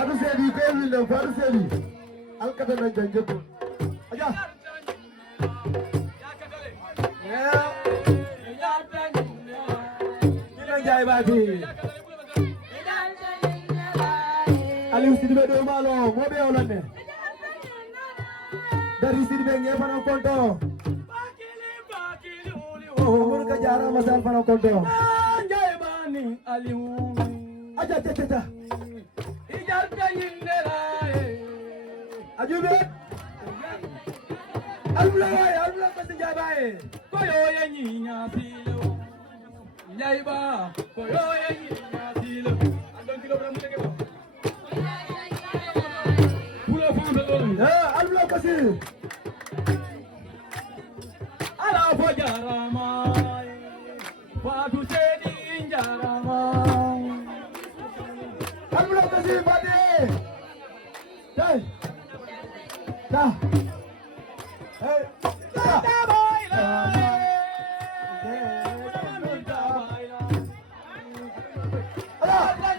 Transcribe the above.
Fadu Sedi ko wille Fadu Sedi alkata na janjepo aja ila jay baati Aliou Sidibé do malo mo be olane dari Sidibé nge fana konto Umur ka jara masal fana konto jay bani Aliou aja teta Ajube Alula pasti jabai koyo yenyinya silo Jaiba koyo yenyinya silo andon kilogram lagi ba Pulo fundo dolu alula pasti Ala fojarama Fadu Sedi jarama Alula pasti bade Dai Dah. Hey. Dah baila. Ala.